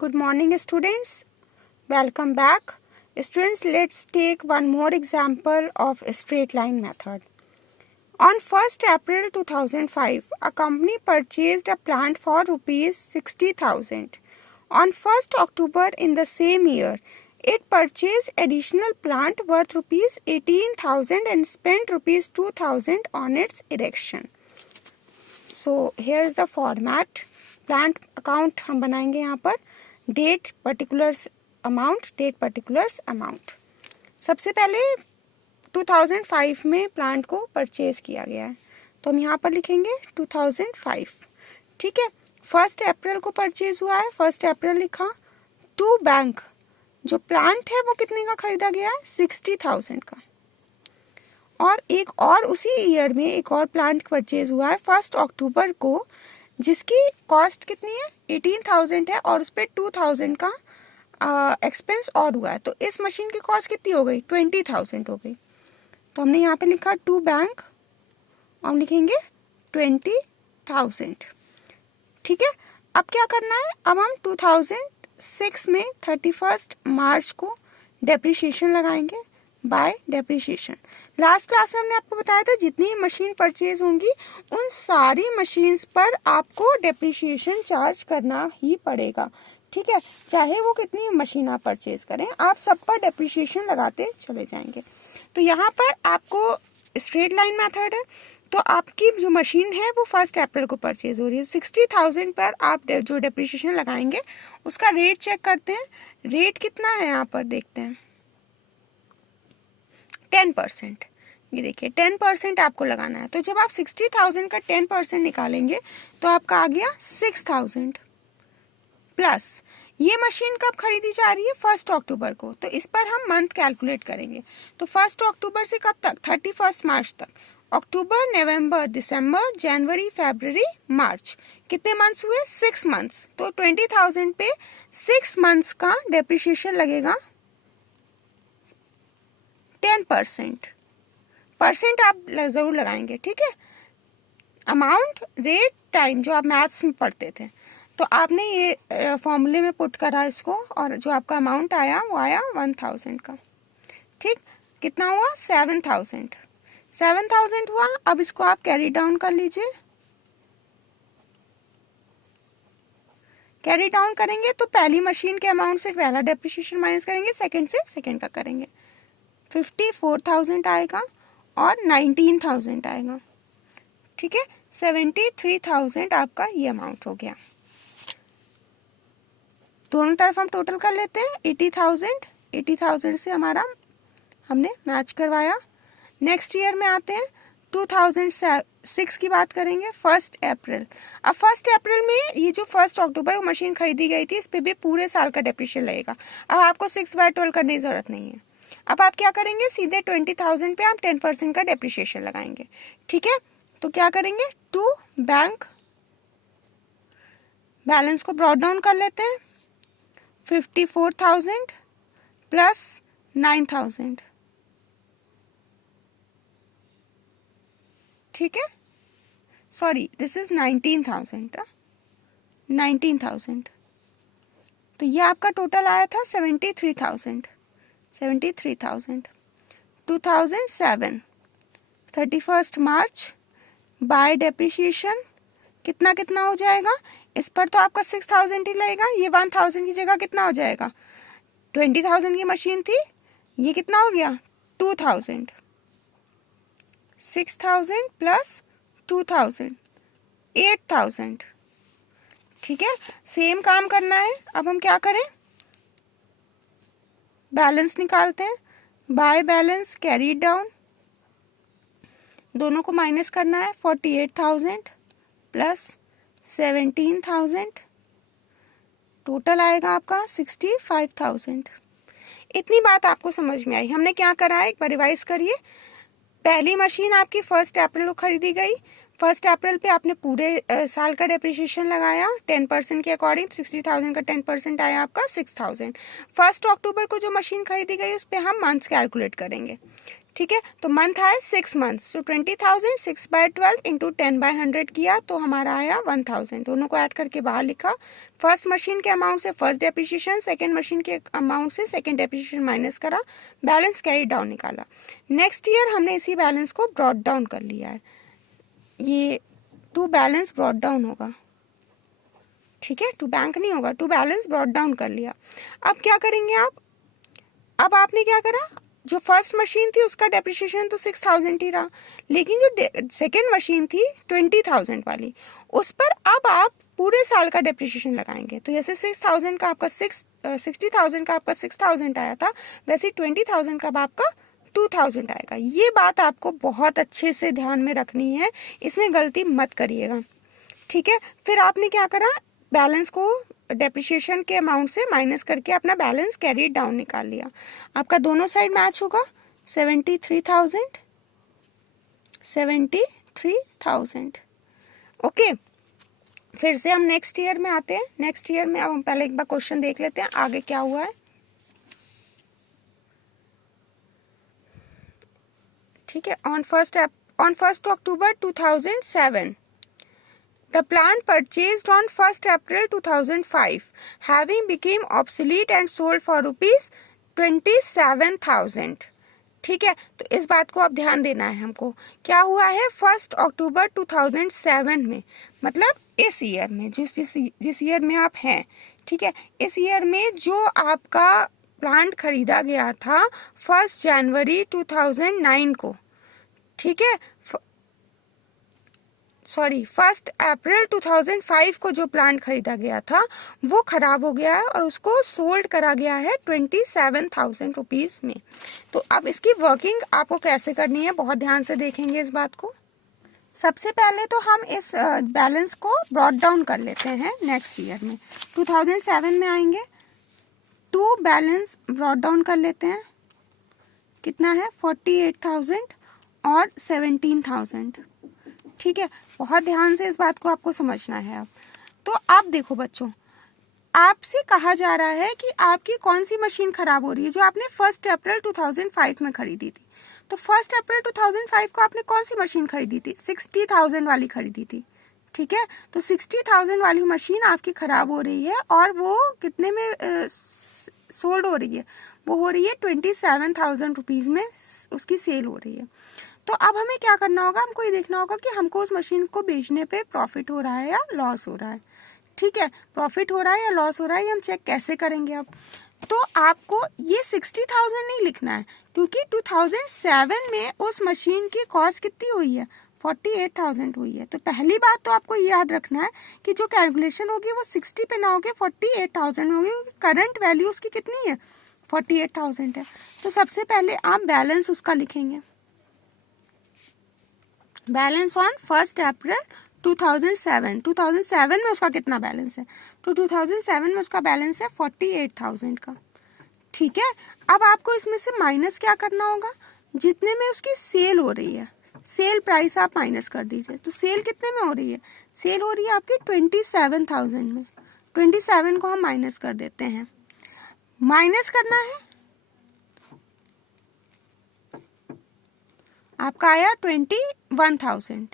Good morning, students. Welcome back. Students, let's take one more example of a straight line method. On 1st April 2005, a company purchased a plant for rupees 60,000. On 1st October in the same year, it purchased additional plant worth rupees 18,000 and spent rupees 2,000 on its erection. So here is the format. Plant account हम बनाएंगे यहाँ पर. Date particulars amount. सबसे पहले 2005 में plant को purchase किया गया है, तो हम यहाँ पर लिखेंगे 2005. ठीक है. 1 अप्रैल को परचेज हुआ है, 1 अप्रैल लिखा. टू बैंक, जो प्लांट है वो कितने का खरीदा गया है? 60,000 का. और एक और उसी ईयर में एक और प्लांट परचेज हुआ है 1 अक्टूबर को, जिसकी कॉस्ट कितनी है? 18,000 है और उस पर 2,000 का एक्सपेंस और हुआ है. तो इस मशीन की कॉस्ट कितनी हो गई? 20,000 हो गई. तो हमने यहाँ पे लिखा टू बैंक, और हम लिखेंगे 20,000. ठीक है. अब क्या करना है? अब हम 2006 में 31 मार्च को डेप्रिसिएशन लगाएंगे बाय डेप्रिसिएशन. लास्ट क्लास में हमने आपको बताया था जितनी मशीन परचेज होंगी उन सारी मशीन्स पर आपको डेप्रिसिएशन चार्ज करना ही पड़ेगा. ठीक है. चाहे वो कितनी मशीन आप परचेज करें, आप सब पर डेप्रिसिएशन लगाते चले जाएंगे. तो यहाँ पर आपको स्ट्रेट लाइन मेथड है, तो आपकी जो मशीन है वो 1 अप्रैल को परचेज हो रही है. 60,000 पर आप जो डेप्रिसिएशन लगाएंगे उसका रेट चेक करते हैं. रेट कितना है यहाँ पर देखते हैं. 10%. ये देखिए 10% आपको लगाना है. तो जब आप 60,000 का 10% निकालेंगे तो आपका आ गया 6,000 प्लस. ये मशीन कब खरीदी जा रही है? 1 अक्टूबर को. तो इस पर हम मंथ कैलकुलेट करेंगे. तो 1 अक्टूबर से कब तक? 31 मार्च तक. अक्टूबर, नवंबर, दिसंबर, जनवरी, फरवरी, मार्च. कितने मंथ्स हुए? 6 मंथ्स. तो 20,000 पे 6 मंथ्स का डेप्रिसिएशन लगेगा. 10% आप जरूर लगाएंगे. ठीक है. अमाउंट, रेट, टाइम जो आप मैथ्स में पढ़ते थे, तो आपने ये फॉर्मूले में पुट करा इसको, और जो आपका अमाउंट आया वो आया 1,000 का. ठीक. कितना हुआ? 7,000 हुआ. अब इसको आप कैरी डाउन कर लीजिए. कैरी डाउन करेंगे तो पहली मशीन के अमाउंट से पहला डेप्रिसिएशन माइनस करेंगे, सेकंड से सेकंड का करेंगे. 54,000 आएगा और 19,000 आएगा. ठीक है. 73,000 आपका ये अमाउंट हो गया. दोनों तरफ हम टोटल कर लेते हैं. 80,000 से हमारा हमने मैच करवाया. नेक्स्ट ईयर में आते हैं. 2006 की बात करेंगे. 1 अप्रैल. अब 1 अप्रैल में ये जो 1 अक्टूबर को मशीन खरीदी गई थी, इस पे भी पूरे साल का डेप्रिसिएशन लगेगा. अब आपको 6/12 करने की जरूरत नहीं है. अब आप क्या करेंगे? सीधे 20,000 पे आप 10% का डेप्रिसिएशन लगाएंगे. ठीक है. तो क्या करेंगे? टू बैंक, बैलेंस को ब्रॉट डाउन कर लेते हैं. 54,000 प्लस 9,000. ठीक है. Sorry, this is 19,000. 19,000. तो ये आपका टोटल आया था 73,000. 2007 31 मार्च बाय डेप्रिसिएशन कितना कितना हो जाएगा? इस पर तो आपका 6,000 ही लगेगा. ये 1,000 की जगह कितना हो जाएगा? 20,000 की मशीन थी, ये कितना हो गया? 2,000. 6,000 प्लस 2,000, 8,000. ठीक है. सेम काम करना है. अब हम क्या करें? बैलेंस निकालते हैं. बाय बैलेंस कैरी डाउन, दोनों को माइनस करना है. 48,000 प्लस 17,000, टोटल आएगा आपका 65,000. इतनी बात आपको समझ में आई? हमने क्या करा है, एक बार रिवाइज करिए. पहली मशीन आपकी 1 अप्रैल को खरीदी गई. 1 अप्रैल पे आपने पूरे साल का डेप्रिसिएशन लगाया 10% के अकॉर्डिंग, 60,000 का 10% आया आपका 6,000। 1 अक्टूबर को जो मशीन खरीदी गई उस पर हम मंथ्स कैलकुलेट करेंगे, ठीक है। तो मंथ आया 6 मंथ्स, तो 20,000 6/12 इंटू 10/100 किया तो हमारा आया 1,000। दोनों को ऐड करके बाहर लिखा। फर्स्ट मशीन के अमाउंट से फर्स्ट डेप्रिसिएशन, सेकेंड मशीन के अमाउंट से सेकेंड डेप्रिसिएशन माइनस करा, बैलेंस कैरी डाउन निकाला। नेक्स्ट ईयर हमने इसी बैलेंस को ब्रॉट डाउन कर लिया है, ये टू बैलेंस ब्रॉट डाउन होगा, ठीक है, टू बैंक नहीं होगा, टू बैलेंस ब्रॉट डाउन कर लिया। अब क्या करेंगे आप, अब आपने क्या करा, जो फर्स्ट मशीन थी उसका डेप्रिसिएशन तो 6,000 ही रहा, लेकिन जो सेकेंड मशीन थी 20,000 वाली, उस पर अब आप पूरे साल का डेप्रिसिएशन लगाएंगे। तो जैसे 60,000 का आपका 60,000 का आपका 6,000 आया था, वैसे 20,000 का आपका 2,000 आएगा। ये बात आपको बहुत अच्छे से ध्यान में रखनी है, इसमें गलती मत करिएगा, ठीक है। फिर आपने क्या करा, बैलेंस को डेप्रिसिएशन के अमाउंट से माइनस करके अपना बैलेंस कैरी डाउन निकाल लिया। आपका दोनों साइड मैच होगा, 73,000 ओके। फिर से हम नेक्स्ट ईयर में आते हैं। नेक्स्ट ईयर में अब हम पहले एक बार क्वेश्चन देख लेते हैं आगे क्या हुआ है, ठीक है। On first October 2007 the plant purchased on 1st April 2005 having became obsolete and sold for rupees 27,000, ठीक है। तो इस बात को आप ध्यान देना है हमको, क्या हुआ है 1 अक्टूबर 2007 में, मतलब इस ईयर में, जिस ईयर में आप हैं, ठीक है, इस ईयर में जो आपका प्लांट खरीदा गया था 1 जनवरी 2009 को, ठीक है, 1 अप्रैल 2005 को जो प्लांट खरीदा गया था वो खराब हो गया है और उसको सोल्ड करा गया है 27,000 रुपीज में। तो अब इसकी वर्किंग आपको कैसे करनी है, बहुत ध्यान से देखेंगे इस बात को। सबसे पहले तो हम इस बैलेंस को ब्रॉट डाउन कर लेते हैं नेक्स्ट ईयर में, 2007 में आएंगे, टू बैलेंस ब्रॉट डाउन कर लेते हैं, कितना है 48,000 और 17,000, ठीक है। बहुत ध्यान से इस बात को आपको समझना है। अब तो आप देखो बच्चों, आपसे कहा जा रहा है कि आपकी कौन सी मशीन खराब हो रही है, जो आपने 1 अप्रैल 2005 में खरीदी थी। तो 1 अप्रैल 2005 को आपने कौन सी मशीन खरीदी थी, 60,000 वाली खरीदी थी, ठीक है। तो 60,000 वाली मशीन आपकी खराब हो रही है और वो कितने में सोल्ड हो रही है, वो हो रही है 27,000 रुपीज में उसकी सेल हो रही है। तो अब हमें क्या करना होगा, हमको ये देखना होगा कि हमको उस मशीन को बेचने पे प्रॉफिट हो रहा है या लॉस हो रहा है, ठीक है। प्रॉफिट हो रहा है या लॉस हो रहा है ये हम चेक कैसे करेंगे। अब तो आपको ये 60,000 नहीं लिखना है, क्योंकि 2007 में उस मशीन की कॉस्ट कितनी हुई है, 48,000 हुई है। तो पहली बात तो आपको ये याद रखना है कि जो कैलकुलेशन होगी वो 60 पे ना होगी, 48,000 होगी, करंट वैल्यू उसकी कितनी है, 48,000 है। तो सबसे पहले आप बैलेंस उसका लिखेंगे, बैलेंस ऑन 1 अप्रैल 2007 में उसका कितना बैलेंस है, तो 2007 में उसका बैलेंस है 48,000 का, ठीक है। अब आपको इसमें से माइनस क्या करना होगा, जितने में उसकी सेल हो रही है, सेल प्राइस आप माइनस कर दीजिए। तो सेल कितने में हो रही है, सेल हो रही है आपकी 27,000 में, 27 को हम माइनस कर देते हैं, माइनस करना है आपका आया 21,000,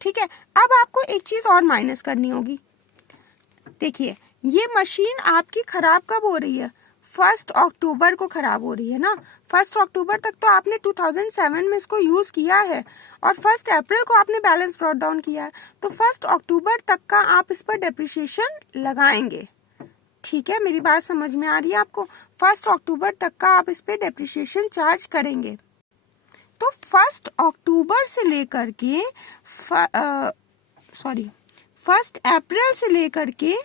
ठीक है। अब आपको एक चीज और माइनस करनी होगी, देखिए ये मशीन आपकी खराब कब हो रही है, 1 अक्टूबर को खराब हो रही है ना। 1 अक्टूबर तक तो आपने 2007 में इसको यूज किया है और 1 अप्रैल को आपने बैलेंस ब्रॉट डाउन किया है, तो 1 अक्टूबर तक का आप इस पर डेप्रिसिएशन लगाएंगे, ठीक है। मेरी बात समझ में आ रही है आपको, 1 अक्टूबर तक का आप इस पे डेप्रिसिएशन चार्ज करेंगे। तो 1 अक्टूबर से लेकर के 1 अप्रैल से लेकर के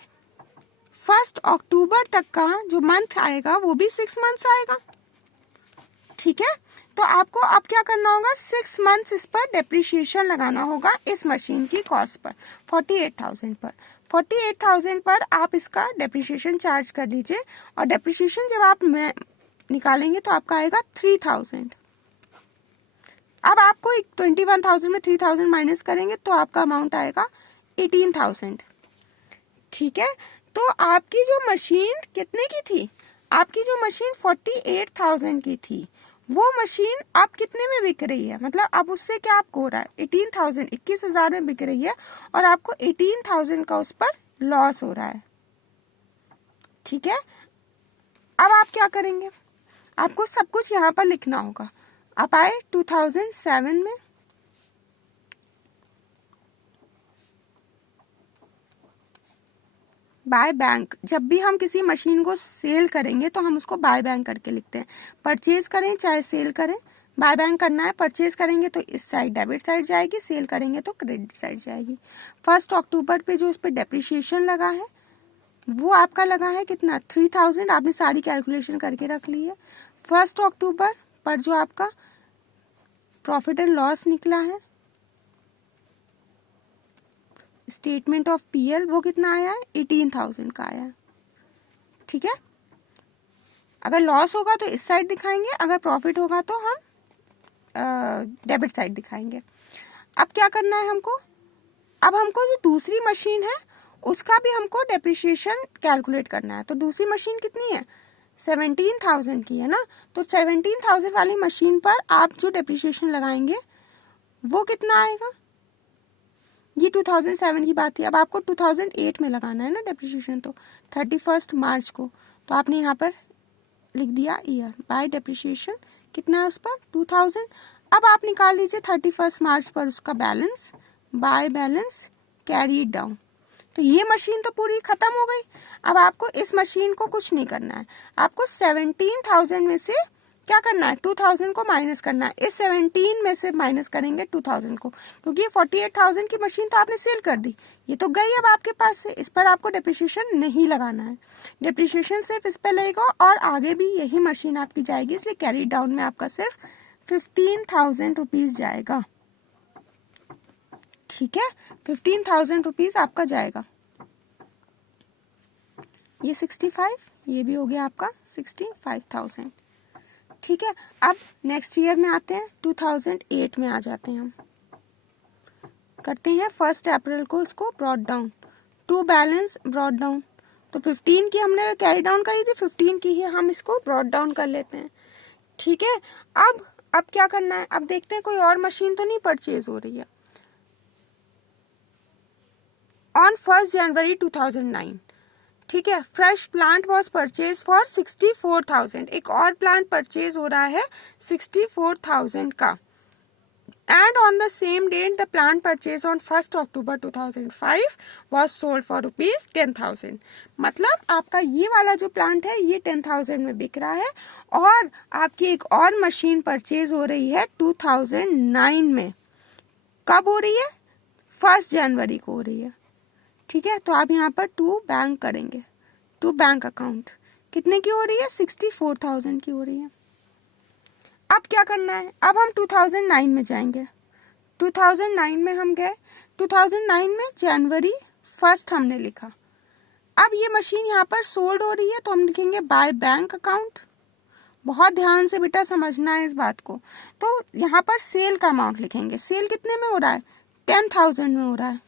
1 अक्टूबर तक का जो मंथ आएगा वो भी 6 मंथ्स आएगा, ठीक है। तो आपको अब क्या करना होगा, 6 मंथ्स इस पर डेप्रिसिएशन लगाना होगा इस मशीन की कॉस्ट पर, 48,000 पर। 48,000 पर आप इसका डेप्रिसिएशन चार्ज कर दीजिए और डेप्रिसिएशन जब आप निकालेंगे तो आपका आएगा 3,000, अब आपको 21,000 में 3,000 माइनस करेंगे तो आपका अमाउंट आएगा 18,000। ठीक है, तो आपकी जो मशीन कितने की थी, आपकी जो मशीन 48,000 की थी, वो मशीन आप कितने में बिक रही है, मतलब अब उससे क्या आपको हो रहा है, 18,000 21,000 में बिक रही है और आपको 18,000 का उस पर लॉस हो रहा है। ठीक है, अब आप क्या करेंगे, आपको सब कुछ यहाँ पर लिखना होगा। आप आए 2007 में, बाय बैंक, जब भी हम किसी मशीन को सेल करेंगे तो हम उसको बाय बैंक करके लिखते हैं। परचेज करें चाहे सेल करें, बाय बैंक करना है। परचेज करेंगे तो इस साइड डेबिट साइड जाएगी, सेल करेंगे तो क्रेडिट साइड जाएगी। 1 अक्टूबर पे जो उस पर डेप्रिसिएशन लगा है वो आपका लगा है कितना, 3,000। आपने सारी कैलकुलेशन करके रख ली है। 1 अक्टूबर पर जो आपका प्रॉफिट एंड लॉस निकला है, स्टेटमेंट ऑफ पीएल, वो कितना आया है, 18,000 का आया है। ठीक है, अगर लॉस होगा तो इस साइड दिखाएंगे, अगर प्रॉफिट होगा तो हम डेबिट साइड दिखाएंगे। अब क्या करना है हमको, अब हमको जो दूसरी मशीन है उसका भी हमको डेप्रिसिएशन कैलकुलेट करना है। तो दूसरी मशीन कितनी है, 17,000 की है ना, तो 17,000 वाली मशीन पर आप जो डेप्रिसिएशन लगाएंगे वो कितना आएगा, ये 2007 की बात थी। अब आपको 2008 में लगाना है ना डेप्रिसिएशन, तो 31 मार्च को, तो आपने यहाँ पर लिख दिया ईयर बाय डेप्रिसिएशन, कितना है उस पर 2000। अब आप निकाल लीजिए 31 मार्च पर उसका balance, by balance carry down. तो ये मशीन तो पूरी खत्म हो गई। अब आपको इस मशीन को कुछ नहीं करना है, आपको 17,000 में से क्या करना है, 2,000 को माइनस करना है। इस 17 में से माइनस करेंगे 2,000 को, क्योंकि 48,000 की मशीन तो आपने सेल कर दी, ये तो गई अब आपके पास से, इस पर आपको डेप्रिसिएशन नहीं लगाना है। डेप्रिसिएशन सिर्फ इस पर लगेगा और आगे भी यही मशीन आपकी जाएगी, इसलिए कैरी डाउन में आपका सिर्फ 15,000 रुपीज जाएगा। ठीक है, 15,000 रुपीज आपका जाएगा। ये 65, ये भी हो गया आपका 65,000। ठीक है, अब नेक्स्ट ईयर में आते हैं, 2008 में आ जाते हैं हम, करते हैं 1 अप्रैल को इसको brought down to balance brought down. तो 15 की हमने कैरी डाउन करी थी, 15 की ही हम इसको ब्रॉड डाउन कर लेते हैं। ठीक है, अब क्या करना है, अब देखते हैं कोई और मशीन तो नहीं परचेज हो रही है। ऑन 1 जनवरी 2009, ठीक है, fresh plant was purchase for 64,000, एक और प्लांट परचेज हो रहा है 64,000 का। And on the same date the plant purchase on 1 October 2005 was sold for ₹10,000। मतलब आपका ये वाला जो प्लांट है ये 10,000 में बिक रहा है, और आपकी एक और मशीन परचेज हो रही है 2009 में। कब हो रही है, 1 जनवरी को हो रही है। ठीक है, तो आप यहाँ पर टू बैंक करेंगे, टू बैंक अकाउंट, कितने की हो रही है, 64,000 की हो रही है। अब क्या करना है, अब हम 2009 में जाएंगे। 2009 में हम गए, 2009 में जनवरी 1 हमने लिखा। अब ये मशीन यहाँ पर सोल्ड हो रही है तो हम लिखेंगे बाय बैंक अकाउंट। बहुत ध्यान से बेटा समझना है इस बात को। तो यहाँ पर सेल का अमाउंट लिखेंगे, सेल कितने में हो रहा है, 10,000 में हो रहा है।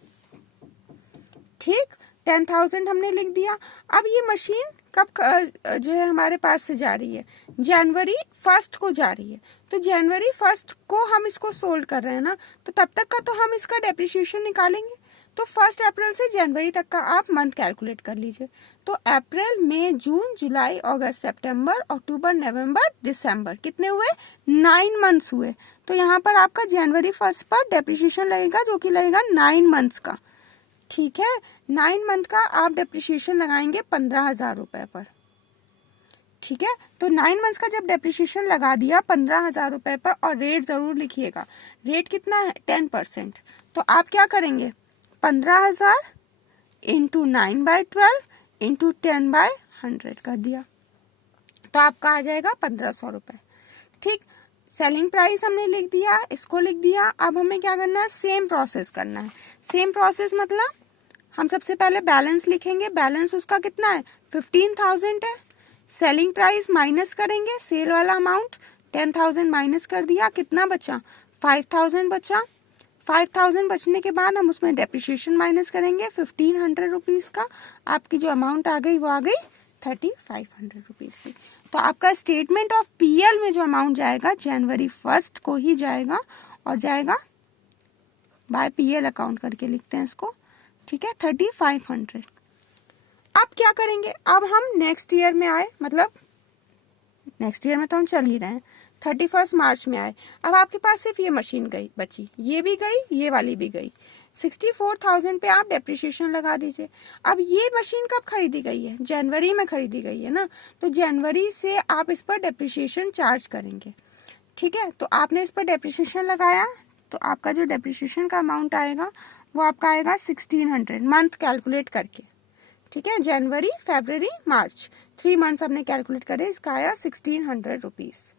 ठीक, 10,000 हमने लिख दिया। अब ये मशीन कब जो है हमारे पास से जा रही है, जनवरी 1 को जा रही है, तो जनवरी 1 को हम इसको सोल्ड कर रहे हैं ना, तो तब तक का तो हम इसका डेप्रिसिएशन निकालेंगे। तो 1 अप्रैल से जनवरी तक का आप मंथ कैलकुलेट कर लीजिए। तो अप्रैल, मई, जून, जुलाई, अगस्त, सितंबर, अक्टूबर, नवंबर, दिसंबर, कितने हुए, 9 मंथ्स हुए। तो यहाँ पर आपका जनवरी 1 पर डेप्रिसिएशन लगेगा, जो कि लगेगा 9 मंथ्स का। ठीक है, 9 मंथ का आप डेप्रिसिएशन लगाएंगे 15,000 रुपए पर। ठीक है, तो 9 मंथ्स का जब डेप्रिसिएशन लगा दिया 15,000 रुपए पर, और रेट जरूर लिखिएगा, रेट कितना है, 10%। तो आप क्या करेंगे, 15,000 इंटू 9/12 इंटू 10/100 कर दिया, तो आपका आ जाएगा 1,500 रुपए। ठीक, सेलिंग प्राइस हमने लिख दिया, इसको लिख दिया। अब हमें क्या करना है, सेम प्रोसेस करना है। सेम प्रोसेस मतलब हम सबसे पहले बैलेंस लिखेंगे, बैलेंस उसका कितना है, 15,000 है। सेलिंग प्राइस माइनस करेंगे, सेल वाला अमाउंट 10,000 माइनस कर दिया, कितना बचा, 5000 बचा। 5000 बचने के बाद हम उसमें डेप्रिसिएशन माइनस करेंगे 1500 रुपीज़ का। आपकी जो अमाउंट आ गई वो आ गई 3500 रुपीज़ की। तो आपका स्टेटमेंट ऑफ पीएल में जो अमाउंट जाएगा जनवरी 1 को ही जाएगा और जाएगा बाय पीएल अकाउंट करके लिखते हैं इसको, ठीक है, 3500। अब क्या करेंगे, अब हम नेक्स्ट ईयर में आए, मतलब नेक्स्ट ईयर में तो हम चल ही रहे हैं, 31 मार्च में आए। अब आपके पास सिर्फ ये मशीन गई बची, ये भी गई, ये वाली भी गई। 64,000 पे आप डेप्रिसिएशन लगा दीजिए। अब ये मशीन कब खरीदी गई है, जनवरी में खरीदी गई है ना, तो जनवरी से आप इस पर डेप्रिसिएशन चार्ज करेंगे, ठीक है। तो आपने इस पर डेप्रिसिएशन लगाया तो आपका जो डेप्रिसिएशन का अमाउंट आएगा वो आपका आएगा 1600 मंथ कैलकुलेट करके, ठीक है। जनवरी, फरवरी, मार्च, 3 मंथ्स आपने कैलकुलेट करे, इसका आया 1600 रुपीज़,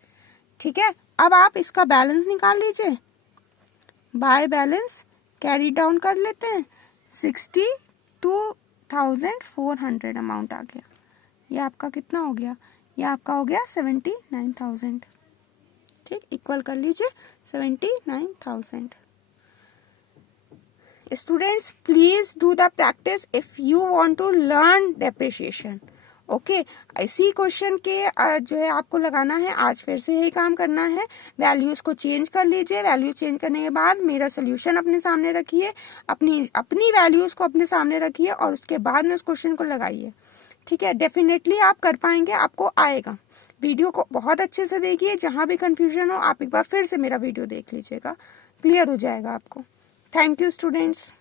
ठीक है। अब आप इसका बैलेंस निकाल लीजिए, बाय बैलेंस कैरी डाउन कर लेते हैं, 62,400 अमाउंट आ गया। ये आपका कितना हो गया, ये आपका हो गया 79,000, ठीक, इक्वल कर लीजिए 79,000। Students, please do the practice if you want to learn depreciation. Okay, इसी क्वेश्चन के जो है आपको लगाना है, आज फिर से यही काम करना है। वैल्यूज को चेंज कर लीजिए, वैल्यूज चेंज करने के बाद मेरा सोल्यूशन अपने सामने रखिए, अपनी वैल्यूज को अपने सामने रखिए और उसके बाद में उस क्वेश्चन को लगाइए, ठीक है। डेफिनेटली आप कर पाएंगे, आपको आएगा। वीडियो को बहुत अच्छे से देखिए, जहाँ भी कंफ्यूजन हो आप एक बार फिर से मेरा वीडियो देख लीजिएगा, क्लियर हो जाएगा आपको। Thank you students.